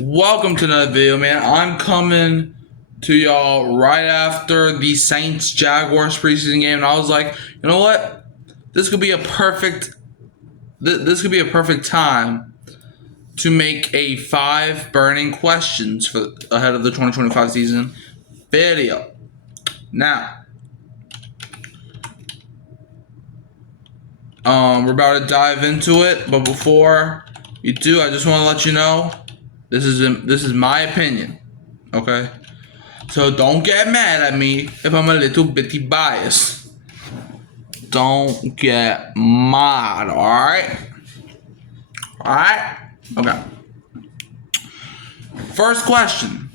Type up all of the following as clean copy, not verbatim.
Welcome to another video, man. I'm coming to y'all right after the Saints Jaguars preseason game, and I was like, you know what? This could be a perfect. This could be a perfect time to make a 5 burning questions for ahead of the 2025 season video. Now, we're about to dive into it, but before we do, I just want to let you know this is my opinion, okay? So don't get mad at me if I'm a little bitty biased. Don't get mad, alright? Alright? Okay. First question.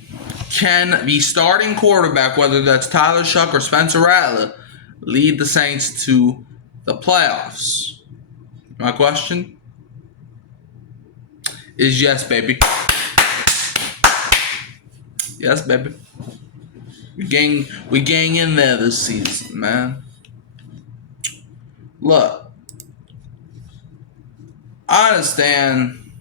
Can the starting quarterback, whether that's Tyler Shough or Spencer Rattler, lead the Saints to the playoffs? My question is yes, baby. Yes, baby. We gang in there this season, man. Look, I understand.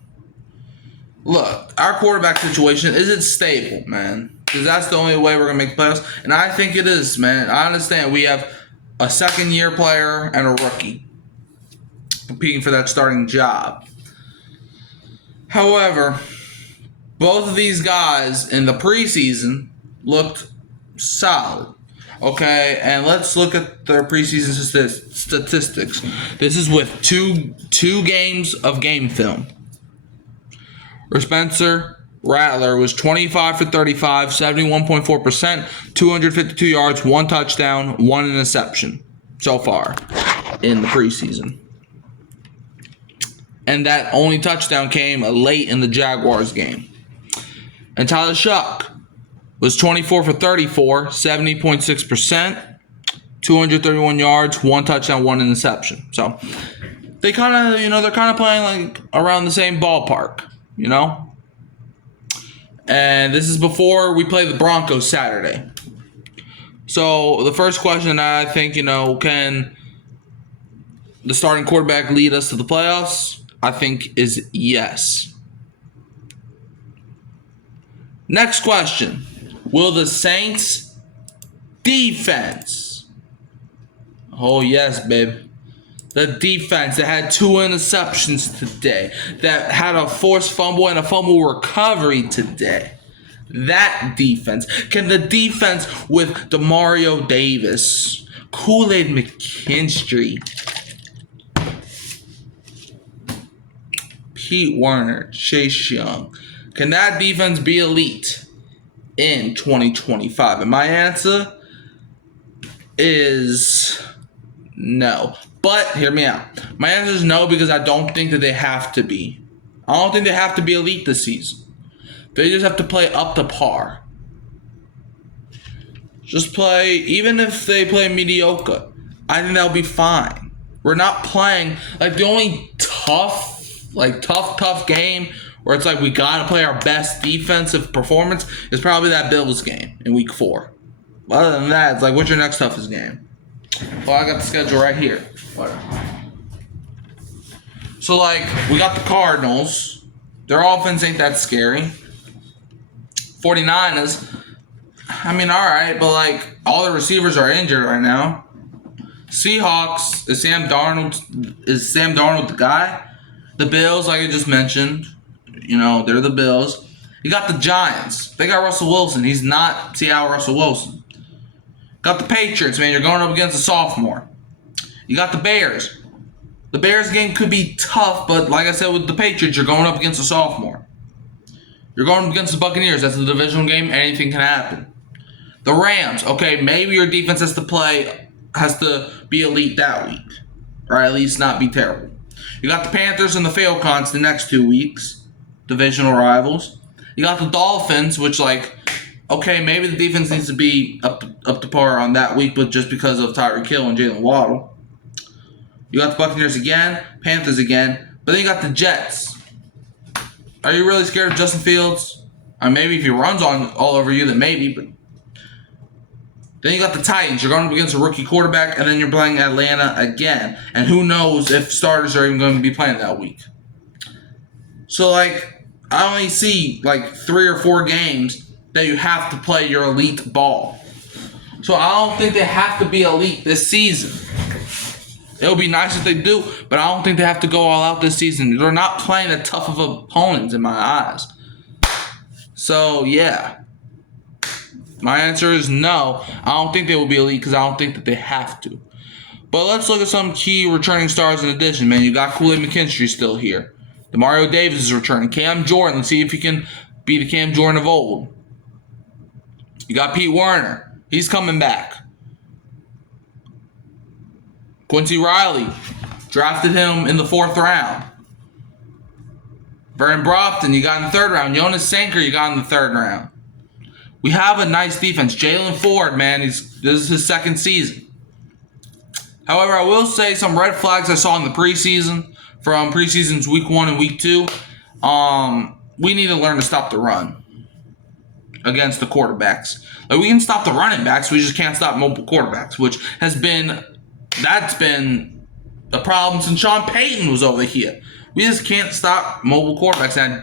Look, our quarterback situation isn't stable, man. Because that's the only way we're going to make playoffs. And I think it is, man. I understand we have a second-year player and a rookie competing for that starting job. However, both of these guys in the preseason looked solid. Okay, and let's look at their preseason statistics. This is with two games of game film. Where Spencer Rattler was 25 for 35, 71.4%, 252 yards, 1 touchdown, 1 interception so far in the preseason. And that only touchdown came late in the Jaguars game. And Tyler Shough was 24 for 34, 70.6%, 231 yards, 1 touchdown, 1 interception. So they kind of, they're kind of playing like around the same ballpark, And this is before we play the Broncos Saturday. So the first question I think, can the starting quarterback lead us to the playoffs? I think is yes. Next question. Will the Saints defense? Oh, yes, babe. The defense that had 2 interceptions today, that had a forced fumble and a fumble recovery today. That defense. Can the defense with Demario Davis, Kool-Aid McKinstry, Pete Werner, Chase Young, can that defense be elite in 2025? And my answer is no. But hear me out. My answer is no because I don't think that they have to be. I don't think they have to be elite this season. They just have to play up to par. Just play, even if they play mediocre, I think they'll be fine. We're not playing, like the only tough game where it's like we gotta play our best defensive performance is probably that Bills game in week 4. Other than that, it's like, what's your next toughest game? Well, I got the schedule right here. So, we got the Cardinals. Their offense ain't that scary. 49ers, alright, but, all the receivers are injured right now. Seahawks, is Sam Darnold the guy? The Bills, like I just mentioned, they're the Bills. You got the Giants. They got Russell Wilson. He's not Seattle Russell Wilson. Got the Patriots, man. You're going up against a sophomore. You got the Bears. The Bears game could be tough, but like I said with the Patriots, you're going up against a sophomore. You're going up against the Buccaneers. That's a divisional game. Anything can happen. The Rams. Okay, maybe your defense has to be elite that week. Or at least not be terrible. You got the Panthers and the Falcons the next 2 weeks. Divisional rivals. You got the Dolphins, which okay, maybe the defense needs to be up to par on that week, but just because of Tyreek Hill and Jalen Waddle. You got the Buccaneers again, Panthers again, but then you got the Jets. Are you really scared of Justin Fields? Maybe if he runs all over you, then maybe, but then you got the Titans. You're going up against a rookie quarterback, and then you're playing Atlanta again. And who knows if starters are even going to be playing that week. So, I only see like 3 or 4 games that you have to play your elite ball. So I don't think they have to be elite this season. It'll be nice if they do, but I don't think they have to go all out this season. They're not playing a tough of opponents in my eyes. So yeah. My answer is no. I don't think they will be elite because I don't think that they have to. But let's look at some key returning stars in addition, man. You got Kool-Aid McKinstry still here. Demario Davis is returning. Cam Jordan, let's see if he can be the Cam Jordan of old. You got Pete Werner. He's coming back. Quincy Riley. Drafted him in the 4th round. Vernon Brofton, you got in the 3rd round. Jonas Sanker, you got in the 3rd round. We have a nice defense. Jalen Ford, man, this is his 2nd season. However, I will say some red flags I saw in the preseason, from preseason's week 1 and week 2. We need to learn to stop the run against the quarterbacks. Like, we can stop the running backs, we just can't stop mobile quarterbacks, which that's been the problem since Sean Payton was over here. We just can't stop mobile quarterbacks, and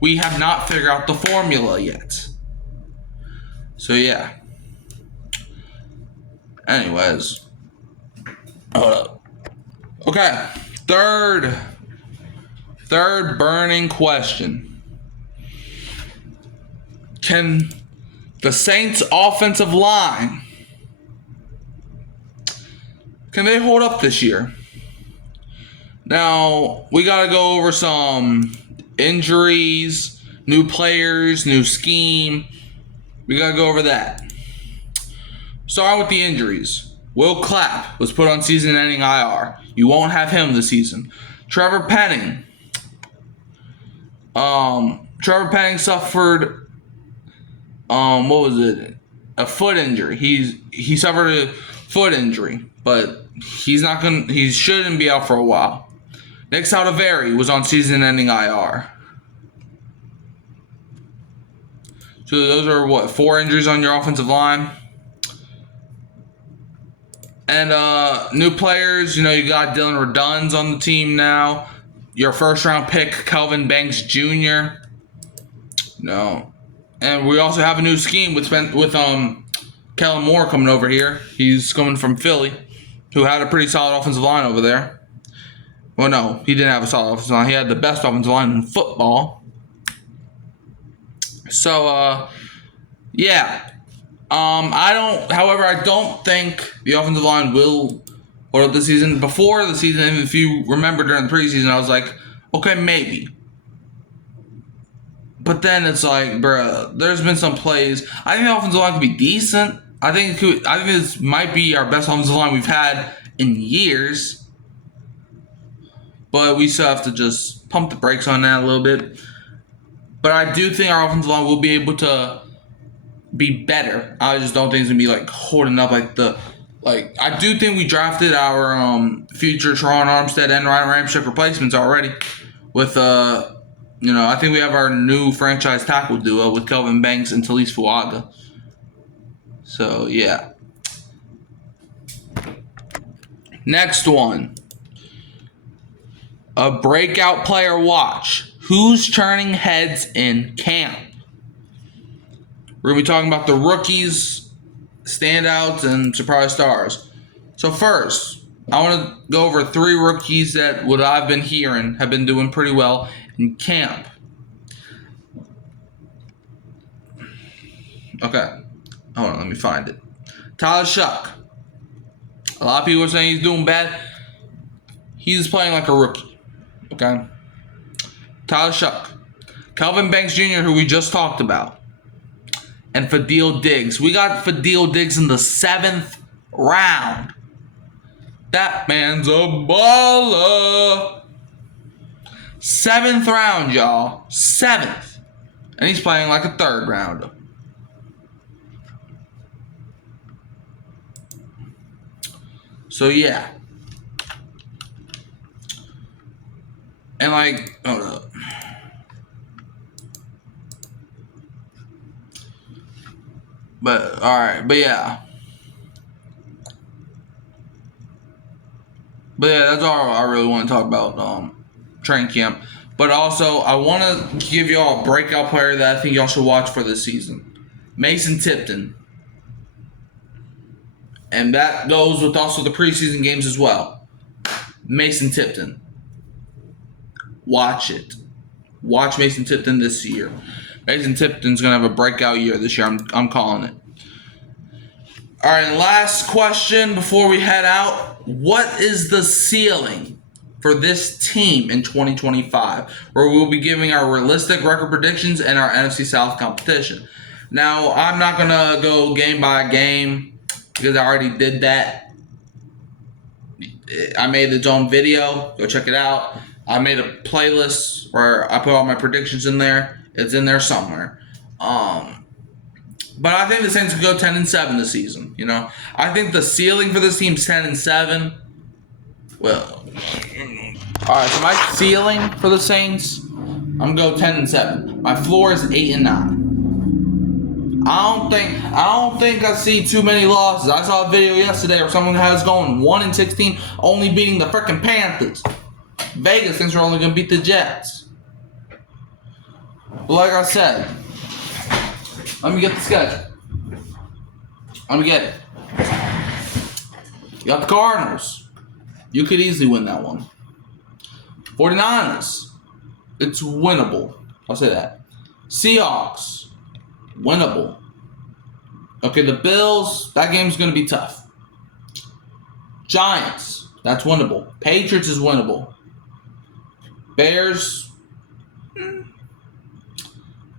we have not figured out the formula yet. So yeah. Anyways. Hold up. Okay. Third burning question. Can the Saints offensive line, can they hold up this year? Now, we got to go over some injuries, new players, new scheme. We got to go over that. Starting with the injuries. Will Clapp was put on season-ending IR. You won't have him this season. Trevor Penning. Trevor Penning suffered, what was it? A foot injury. He suffered a foot injury, but he shouldn't be out for a while. Nick Saldiveri was on season-ending IR. So those are 4 injuries on your offensive line. And new players, you got Dylan Redunds on the team now. Your 1st-round pick, Kelvin Banks Jr. No. And we also have a new scheme with Kellen Moore coming over here. He's coming from Philly, who had a pretty solid offensive line over there. Well, no, he didn't have a solid offensive line. He had the best offensive line in football. So, yeah. However, I don't think the offensive line will hold up this season. Before the season, if you remember during the preseason, I was like, okay, maybe. But then it's like, bruh, there's been some plays. I think the offensive line could be decent. I think this might be our best offensive line we've had in years. But we still have to just pump the brakes on that a little bit. But I do think our offensive line will be able to be better. I just don't think it's going to be holding up I do think we drafted our future Teron Armstead and Ryan Ramczyk replacements already. With, I think we have our new franchise tackle duo with Kelvin Banks and Talise Fuaga. So, yeah. Next one. A breakout player watch. Who's turning heads in camp? We're going to be talking about the rookies, standouts, and surprise stars. So first, I want to go over 3 rookies that what I've been hearing have been doing pretty well in camp. Okay. Hold on, let me find it. Tyler Shuck. A lot of people are saying he's doing bad. He's playing like a rookie. Okay. Tyler Shuck. Kelvin Banks Jr., who we just talked about. And Fadil Diggs. We got Fadil Diggs in the 7th round. That man's a baller. 7th round, y'all. 7th. And he's playing like a 3rd rounder. So, yeah. And hold up. But, alright, but yeah. But yeah, that's all I really want to talk about training camp. But also, I want to give y'all a breakout player that I think y'all should watch for this season. Mason Tipton. And that goes with also the preseason games as well. Mason Tipton. Watch it. Watch Mason Tipton this year. Mason Tipton's going to have a breakout year this year. I'm calling it. All right, and last question before we head out. What is the ceiling for this team in 2025? Where we'll be giving our realistic record predictions and our NFC South competition. Now, I'm not going to go game by game because I already did that. I made its own video. Go check it out. I made a playlist where I put all my predictions in there. It's in there somewhere. But I think the Saints could go 10-7 this season. You know, I think the ceiling for this team is 10-7. Well, all right. So my ceiling for the Saints, I'm gonna go 10-7. My floor is 8-9. I don't think I see too many losses. I saw a video yesterday where someone has going 1-16, only beating the freaking Panthers. Vegas thinks we're only gonna beat the Jets. But like I said, let me get the schedule. Let me get it. You got the Cardinals. You could easily win that one. 49ers. It's winnable. I'll say that. Seahawks. Winnable. Okay, the Bills. That game's going to be tough. Giants. That's winnable. Patriots is winnable. Bears.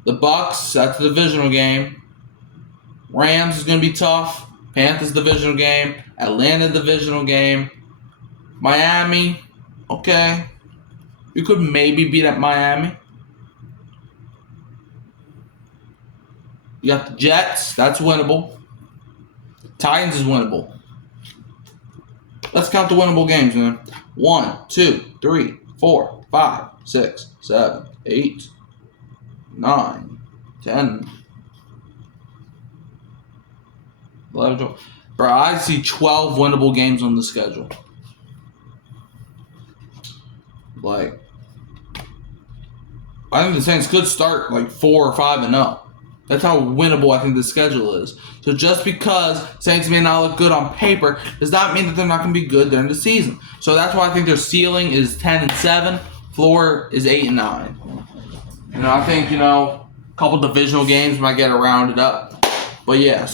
The Bucks, that's a divisional game. Rams is going to be tough. Panthers divisional game. Atlanta divisional game. Miami, okay. You could maybe beat up Miami. You got the Jets, that's winnable. Titans is winnable. Let's count the winnable games, man. 1, 2, 3, 4, 5, 6, 7, 8. 9, 10, 11, 12. Bro, I see 12 winnable games on the schedule. Like, I think the Saints could start like 4 or 5-0. That's how winnable I think the schedule is. So just because Saints may not look good on paper does not mean that they're not going to be good during the season. So that's why I think their ceiling is 10-7, floor is 8-9. You know, I think, a couple divisional games might get it rounded up. But yeah,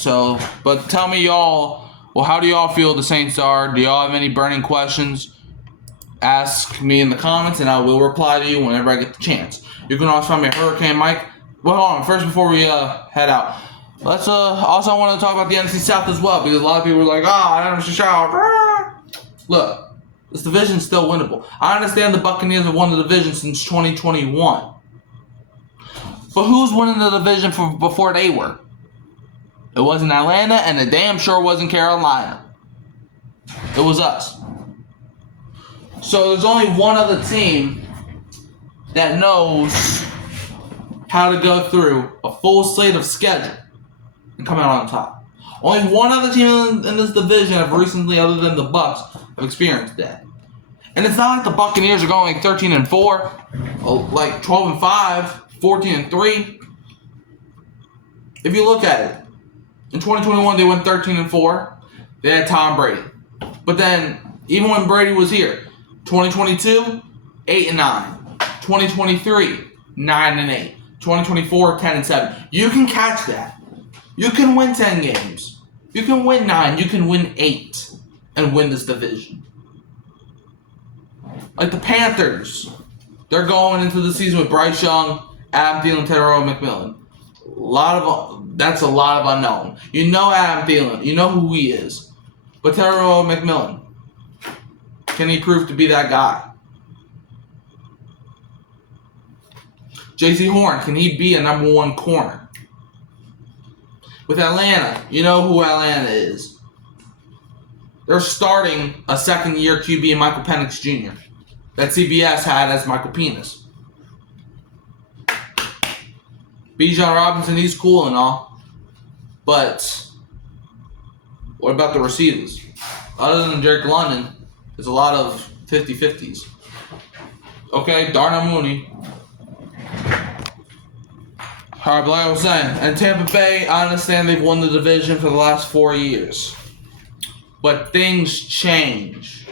but tell me y'all, how do y'all feel the Saints are? Do y'all have any burning questions? Ask me in the comments and I will reply to you whenever I get the chance. You can also find me at Hurricane Mike. Well, hold on, first before we head out. Let's also I want to talk about the NFC South as well, because a lot of people are like, NFC South. Look, this division's still winnable. I understand the Buccaneers have won the division since 2021. But who's winning the division before they were? It wasn't Atlanta, and it damn sure wasn't Carolina. It was us. So there's only one other team that knows how to go through a full slate of schedule and come out on top. Only one other team in this division have recently, other than the Bucks, have experienced that. And it's not like the Buccaneers are going like 13-4, like 12-5. 14-3. If you look at it, in 2021 they went 13-4. They had Tom Brady, but then even when Brady was here, 2022 8-9, 2023 9-8, 2024 10-7. You can catch that. You can win 10 games. You can win 9. You can win 8 and win this division. Like the Panthers, they're going into the season with Bryce Young, Adam Thielen, Tyrell McMillan. That's a lot of unknown. You know Adam Thielen. You know who he is. But Tyrell McMillan, can he prove to be that guy? J.C. Horn, can he be a number 1 corner? With Atlanta, you know who Atlanta is. They're starting a second-year QB in Michael Penix Jr. that CBS had as Michael Penis. Bijan Robinson, he's cool and all. But what about the receivers? Other than Drake London, there's a lot of 50-50s. Okay, Darnell Mooney. Alright, but like I was saying, and Tampa Bay, I understand they've won the division for the last 4 years. But things change.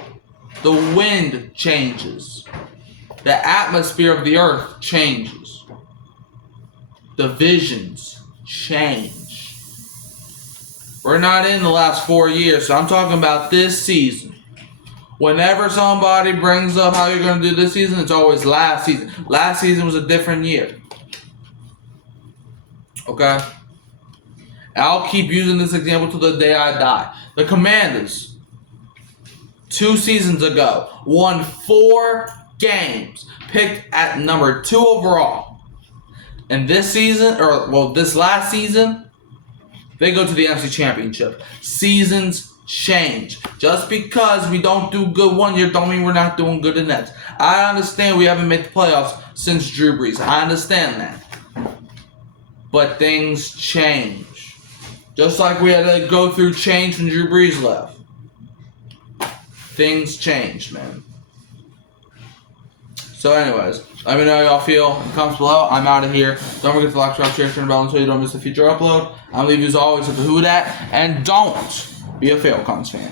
The wind changes. The atmosphere of the earth changes. Divisions change. We're not in the last 4 years, so I'm talking about this season. Whenever somebody brings up how you're going to do this season, it's always last season. Last season was a different year. Okay? I'll keep using this example till the day I die. The Commanders, 2 seasons ago, won 4 games, picked at number 2 overall. And this season, this last season, they go to the NFC Championship. Seasons change. Just because we don't do good one year don't mean we're not doing good the next. I understand we haven't made the playoffs since Drew Brees. I understand that. But things change. Just like we had to go through change when Drew Brees left. Things change, man. So anyways, let me know how y'all feel in the comments below. I'm out of here. Don't forget to like, subscribe, share, turn the bell until you don't miss a future upload. I'll leave you as always with the Who Dat. And don't be a Falcons fan.